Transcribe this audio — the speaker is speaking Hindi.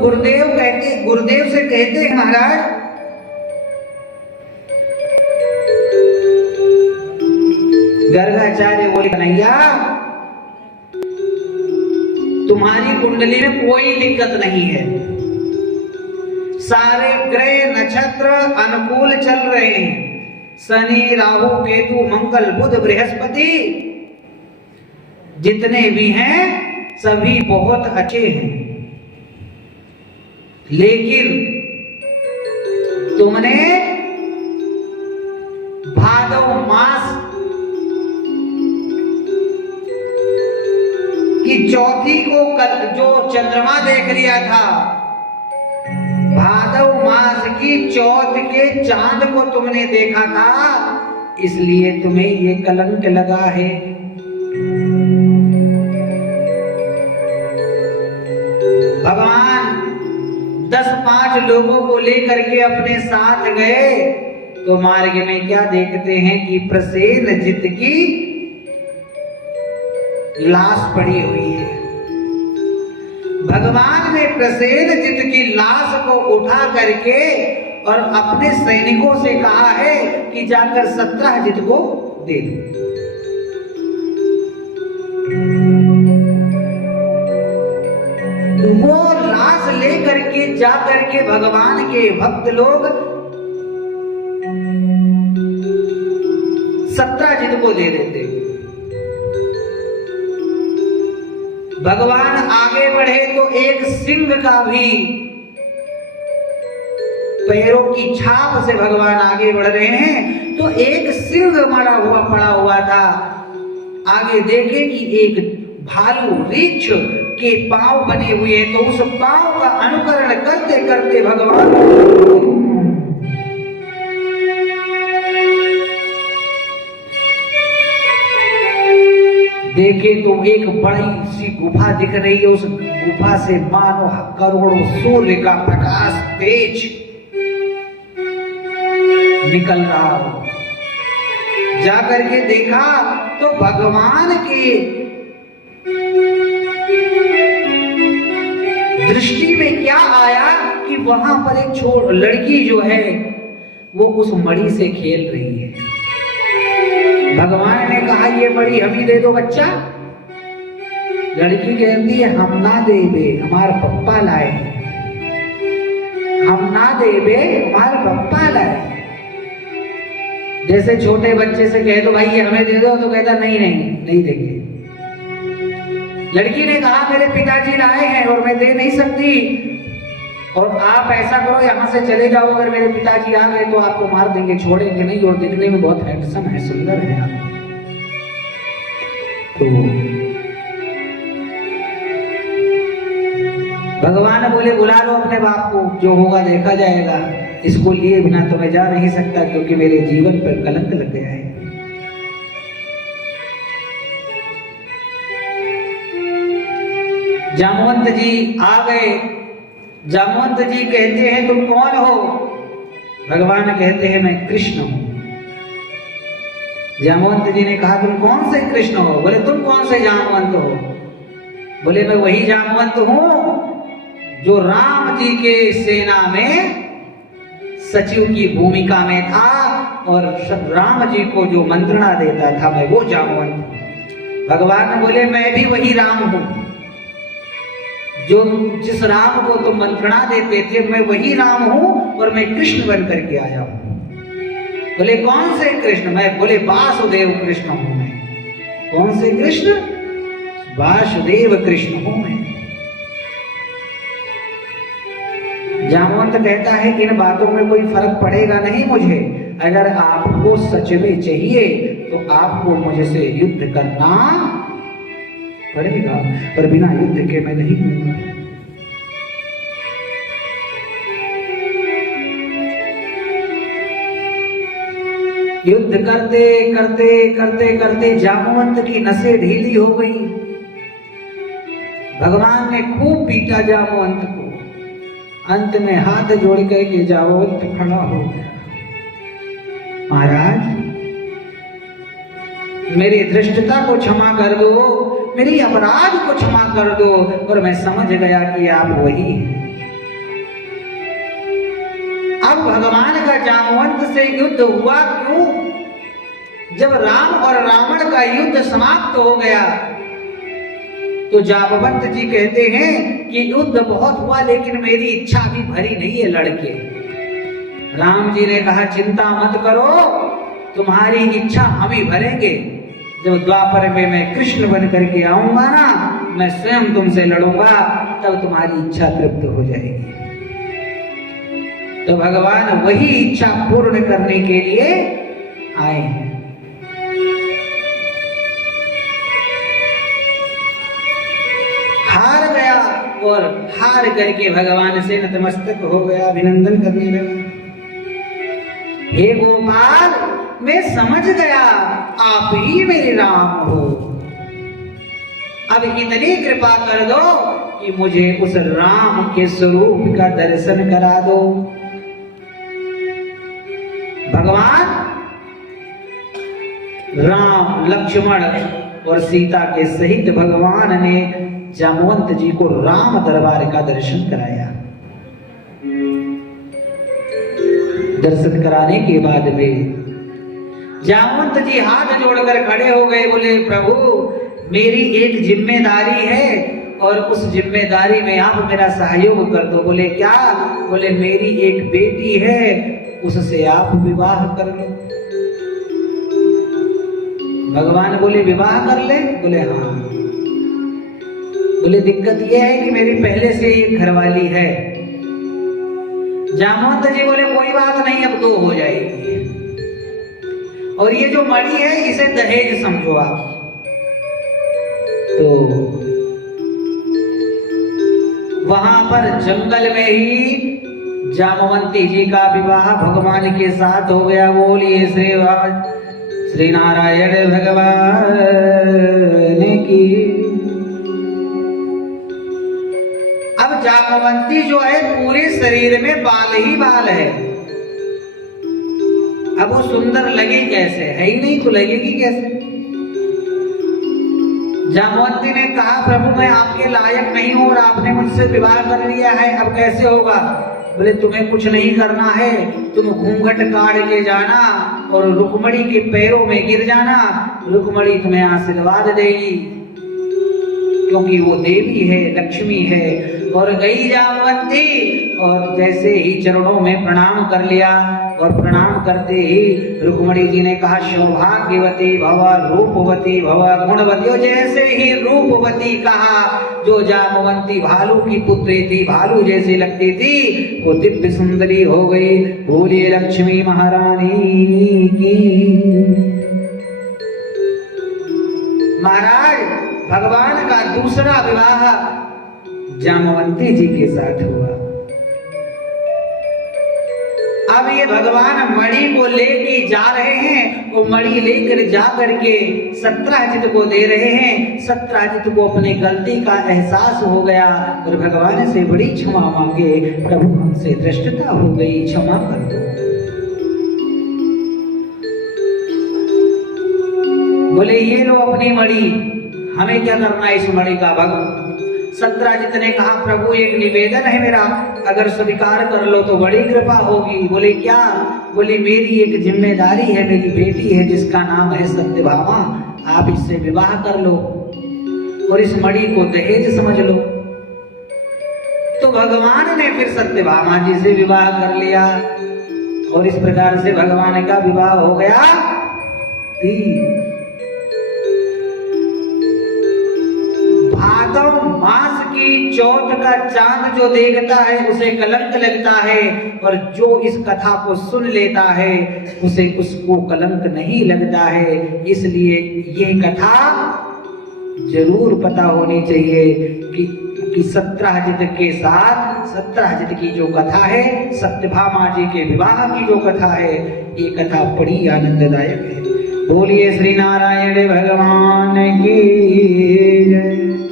गुरुदेव से कहते हैं महाराज, गर्गाचार्य बोले कन्हैया तुम्हारी कुंडली में कोई दिक्कत नहीं है, सारे ग्रह नक्षत्र अनुकूल चल रहे हैं, शनि राहु केतु मंगल बुध बृहस्पति जितने भी हैं सभी बहुत अच्छे हैं, लेकिन तुमने भादव मास की चौथी को जो चंद्रमा देख लिया था, भादव मास की चौथ के चांद को तुमने देखा था, इसलिए तुम्हें ये कलंक लगा है। भगवान 10-5 लोगों को लेकर के अपने साथ गए तो मार्ग में क्या देखते हैं कि प्रसेनजित की लाश पड़ी हुई है। भगवान ने प्रसेनजित की लाश को उठा करके और अपने सैनिकों से कहा है कि जाकर सत्रहजित को दे दो। वो लाश लेकर के जाकर के भगवान के भक्त लोग सत्रहजित को दे देते। भगवान आगे बढ़े तो एक सिंह का भी पैरों की छाप से भगवान आगे बढ़ रहे हैं तो एक सिंह मरा हुआ पड़ा हुआ था। आगे देखे कि एक भालू रीछ के पांव बने हुए हैं तो उस पांव का अनुकरण करते करते भगवान देखे तो एक बड़ी सी गुफा दिख रही है। उस गुफा से मानो करोड़ों सूर्य का प्रकाश तेज निकल रहा हो। जाकर के देखा तो भगवान के दृष्टि में क्या आया कि वहां पर एक लड़की जो है वो उस मणि से खेल रही है। भगवान ने कहा ये मणि हम ही दे दो बच्चा। लड़की कहती है हम ना देबे हमारे पप्पा लाए, हम ना देबे हमारे पप्पा लाए। जैसे छोटे बच्चे से कह दो भाई ये हमें दे दो तो कहता नहीं नहीं नहीं देंगे। लड़की ने कहा मेरे पिताजी लाए हैं और मैं दे नहीं सकती और आप ऐसा करो यहाँ से चले जाओ, अगर मेरे पिताजी आ गए तो आपको मार देंगे, छोड़ेंगे नहीं और दिखने में बहुत हैंडसम है, सुंदर है आप। तो भगवान बोले बुला लो अपने बाप को, जो होगा देखा जाएगा, इसको लिए बिना तो मैं जा नहीं सकता क्योंकि मेरे जीवन पर कलंक लग गया है। जामवंत जी आ गए। जामवंत जी कहते हैं तुम कौन हो? भगवान कहते हैं मैं कृष्ण हूं। जामवंत जी ने कहा तुम कौन से कृष्ण हो? बोले तुम कौन से जामवंत हो? बोले मैं वही जामवंत हूं जो राम जी के सेना में सचिव की भूमिका में था और राम जी को जो मंत्रणा देता था, मैं वो जामवंत हूं। भगवान बोले मैं भी वही राम हूं जो जिस राम को तुम मंत्रणा देते थे, मैं वही राम हूं और मैं कृष्ण बन करके आया हूं। बोले कौन से कृष्ण? मैं बोले वासुदेव कृष्ण हूं मैं। कौन से कृष्ण? वासुदेव कृष्ण हूं मैं। जामवंत कहता है इन बातों में कोई फर्क पड़ेगा नहीं मुझे, अगर आपको सच में चाहिए तो आपको मुझसे युद्ध करना पड़ेगा, पर बिना युद्ध के मैं नहीं दूंगा। युद्ध करते करते करते करते जामवंत की नसें ढीली हो गई। भगवान ने खूब पीटा जामवंत को। अंत में हाथ जोड़ करके जामवंत खड़ा हो गया। महाराज मेरी धृष्टता को क्षमा कर दो, मेरी अपराध को क्षमा कर दो, और मैं समझ गया कि आप वही हैं। अब भगवान का जामवंत से युद्ध हुआ क्यों? जब राम और रावण का युद्ध समाप्त हो गया तो जामवंत जी कहते हैं कि युद्ध बहुत हुआ लेकिन मेरी इच्छा भी भरी नहीं है लड़के। राम जी ने कहा चिंता मत करो, तुम्हारी इच्छा हम ही भरेंगे। जब द्वापर में मैं कृष्ण बन करके आऊंगा ना, मैं स्वयं तुमसे लड़ूंगा, तब तुम्हारी इच्छा तृप्त हो जाएगी। तो भगवान वही इच्छा पूर्ण करने के लिए आए हैं। हार गया और हार करके भगवान से नतमस्तक हो गया, अभिनंदन करने लगा। हे गोपाल, मैं समझ गया आप ही मेरे राम हो। अब इतनी कृपा कर दो कि मुझे उस राम के स्वरूप का दर्शन करा दो। भगवान राम, लक्ष्मण और सीता के सहित भगवान ने जामवंत जी को राम दरबार का दर्शन कराया। दर्शन कराने के बाद में जामवंत जी हाथ जोड़कर खड़े हो गए, बोले प्रभु मेरी एक जिम्मेदारी है और उस जिम्मेदारी में आप मेरा सहयोग कर दो। बोले क्या? बोले मेरी एक बेटी है, उससे आप विवाह कर लो। भगवान बोले विवाह कर ले? बोले हाँ। बोले दिक्कत यह है कि मेरी पहले से एक घरवाली है। जामवंत जी बोले कोई बात नहीं, अब दो हो जाएगी। और ये जो मणि है इसे दहेज समझो आप। तो वहां पर जंगल में ही जामवंती जी का विवाह भगवान के साथ हो गया। बोलिए श्री नारायण भगवान की। अब जामवंती जो है पूरे शरीर में बाल ही बाल है। अब वो सुंदर लगे कैसे? है ही नहीं तो लगेगी कैसे? जामवंती ने कहा प्रभु मैं आपके लायक नहीं हूं और आपने मुझसे विवाह कर लिया है, अब कैसे होगा? बोले तुम्हें कुछ नहीं करना है, तुम घूंघट काट के जाना और रुक्मणी के पैरों में गिर जाना। रुक्मणी तुम्हें आशीर्वाद देगी क्योंकि वो देवी है, लक्ष्मी है। और गई जामवंती और जैसे ही चरणों में प्रणाम कर लिया और प्रणाम करते ही रुक्मणी जी ने कहा सौभाग्यवती भव, रूपवती भव, गुणवती। और जैसे ही रूपवती कहा, जो जामवंती भालू की पुत्री थी, भालू जैसी लगती थी, वो दिव्य सुंदरी हो गई। बोलिए लक्ष्मी महारानी की। महाराज भगवान का दूसरा विवाह जामवंती जी के साथ हुआ। अब ये भगवान मणि को लेके जा रहे हैं, वो मणि लेकर जा करके सत्राजित को दे रहे हैं। सत्राजित को अपनी गलती का एहसास हो गया और भगवान से बड़ी क्षमा मांगे, प्रभु हमसे धृष्टता हो गई, क्षमा कर दो। बोले ये लो अपनी मणि, हमें क्या करना है इस मणि का? भगवान सत्राजित ने कहा प्रभु एक निवेदन है मेरा, अगर स्वीकार कर लो तो बड़ी कृपा होगी। बोले क्या? बोले मेरी एक जिम्मेदारी है, मेरी बेटी है जिसका नाम है सत्यभामा, आप इससे विवाह कर लो और इस मणि को दहेज समझ लो। तो भगवान ने फिर सत्यभामा जी से विवाह कर लिया और इस प्रकार से भगवान का विवाह हो गया। भादव मास की चौथ का चांद जो देखता है उसे कलंक लगता है और जो इस कथा को सुन लेता है उसे उसको कलंक नहीं लगता है। इसलिए ये कथा जरूर पता होनी चाहिए कि सत्राजित के साथ, सत्राजित की जो कथा है, सत्यभामा जी के विवाह की जो कथा है, ये कथा बड़ी आनंददायक है। बोलिए श्री नारायण भगवान की जय।